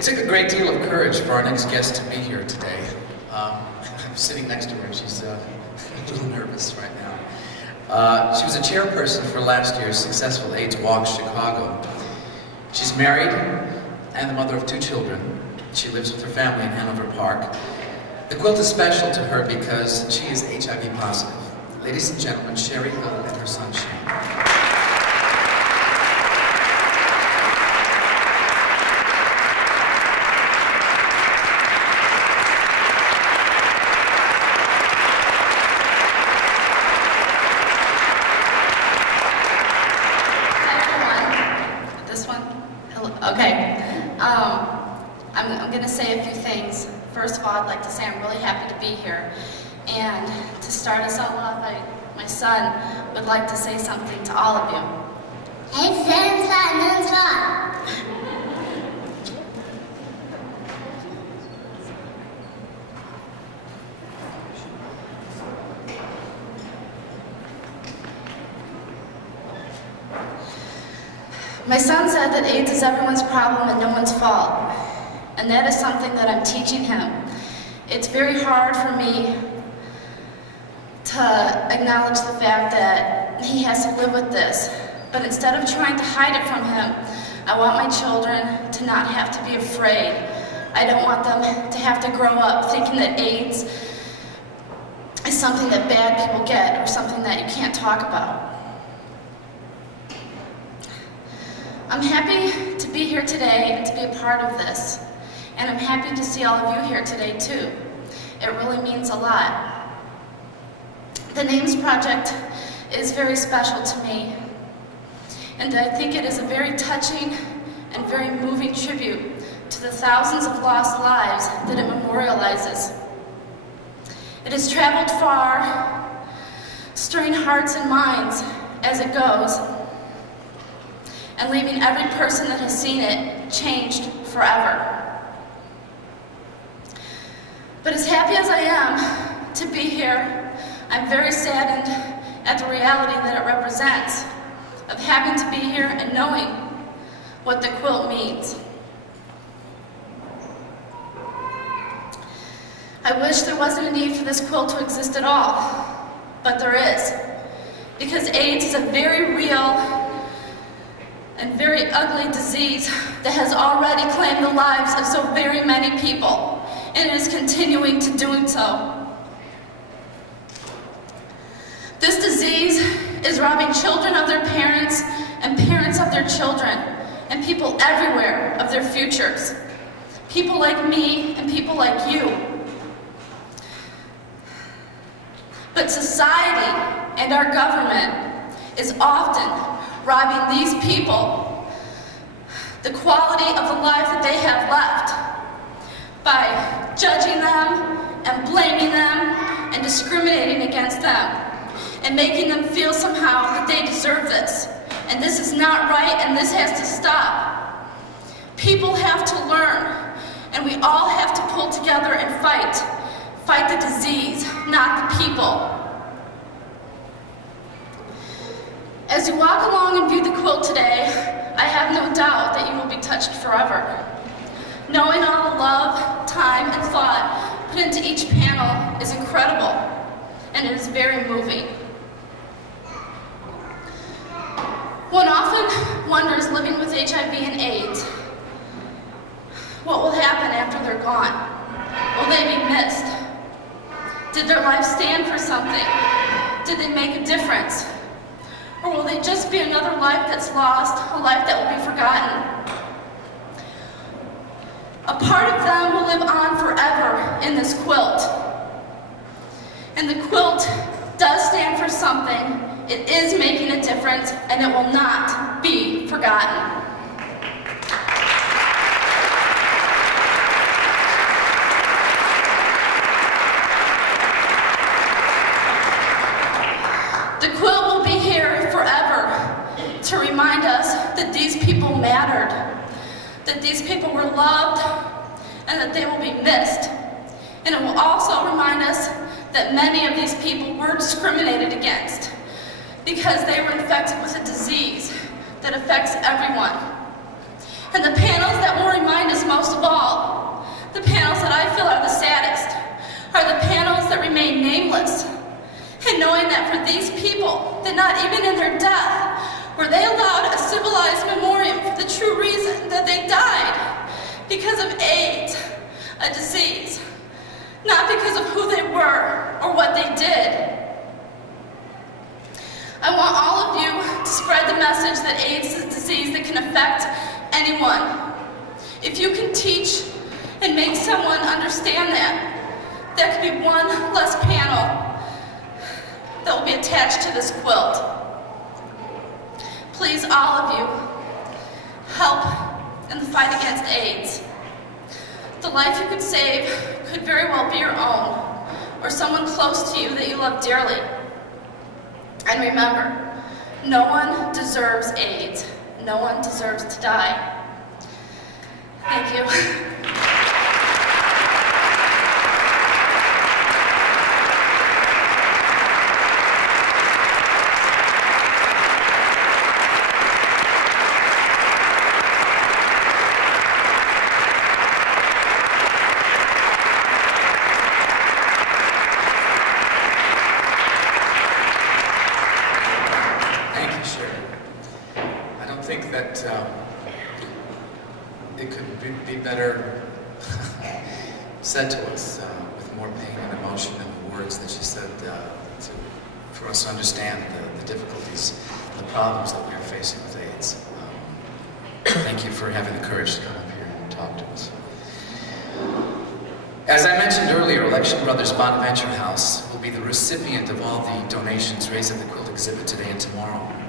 It took a great deal of courage for our next guest to be here today. I'm sitting next to her and she's a little nervous right now. She was a chairperson for last year's successful AIDS Walk Chicago. She's married and the mother of 2 children. She lives with her family in Hanover Park. The quilt is special to her because she is HIV positive. Ladies and gentlemen, Sherry Hill and her son Shane. I'm going to say a few things. First of all, I'd like to say I'm really happy to be here. And to start us all off, my son would like to say something to all of you. My son said that AIDS is everyone's problem and no one's fault. And that is something that I'm teaching him. It's very hard for me to acknowledge the fact that he has to live with this. But instead of trying to hide it from him, I want my children to not have to be afraid. I don't want them to have to grow up thinking that AIDS is something that bad people get or something that you can't talk about. I'm happy to be here today and to be a part of this. And I'm happy to see all of you here today too. It really means a lot. The Names Project is very special to me. And I think it is a very touching and very moving tribute to the thousands of lost lives that it memorializes. It has traveled far, stirring hearts and minds as it goes, and leaving every person that has seen it changed forever. But as happy as I am to be here, I'm very saddened at the reality that it represents of having to be here and knowing what the quilt means. I wish there wasn't a need for this quilt to exist at all, but there is, because AIDS is a very real and very ugly disease that has already claimed the lives of so very many people, and it is continuing to do so. This disease is robbing children of their parents and parents of their children, and people everywhere of their futures. People like me and people like you. But society and our government is often robbing these people the quality of the life that they have left by judging them and blaming them and discriminating against them and making them feel somehow that they deserve this. And this is not right, and this has to stop. People have to learn, and we all have to pull together and fight. Fight the disease, not the people. As you walk along and view the quilt today, I have no doubt that you will be touched forever. Knowing all the love, time, and thought put into each panel is incredible, and it is very moving. One often wonders, living with HIV and AIDS, what will happen after they're gone? Will they be missed? Did their life stand for something? Did they make a difference? Or will they just be another life that's lost, a life that will be forgotten? A part of them will live on forever in this quilt. And the quilt does stand for something. It is making a difference, and it will not be forgotten. The quilt will be here forever to remind us that these people mattered, that these people were loved, and that they will be missed. And it will also remind us that many of these people were discriminated against because they were infected with a disease that affects everyone. And the panels that will remind us most most of all, the panels that I feel are the saddest are the panels that remain nameless. And knowing that for these people, that not even in their death were they allowed a civilized memoriam for the true reason that they died because of AIDS, a disease, not because of who they were or what they did. I want all of you to spread the message that AIDS is a disease that can affect anyone. If you can teach and make someone understand that, that could be one less panel that will be attached to this quilt. Please, all of you, help in the fight against AIDS. The life you could save could very well be your own, or someone close to you that you love dearly. And remember, no one deserves AIDS. No one deserves to die. Thank you. It could be better said to us with more pain and emotion in the words that she said for us to understand the difficulties and the problems that we are facing with AIDS. Thank you for having the courage to come up here and talk to us. As I mentioned earlier, Election Brothers Bonaventure House will be the recipient of all the donations raised at the Quilt exhibit today and tomorrow.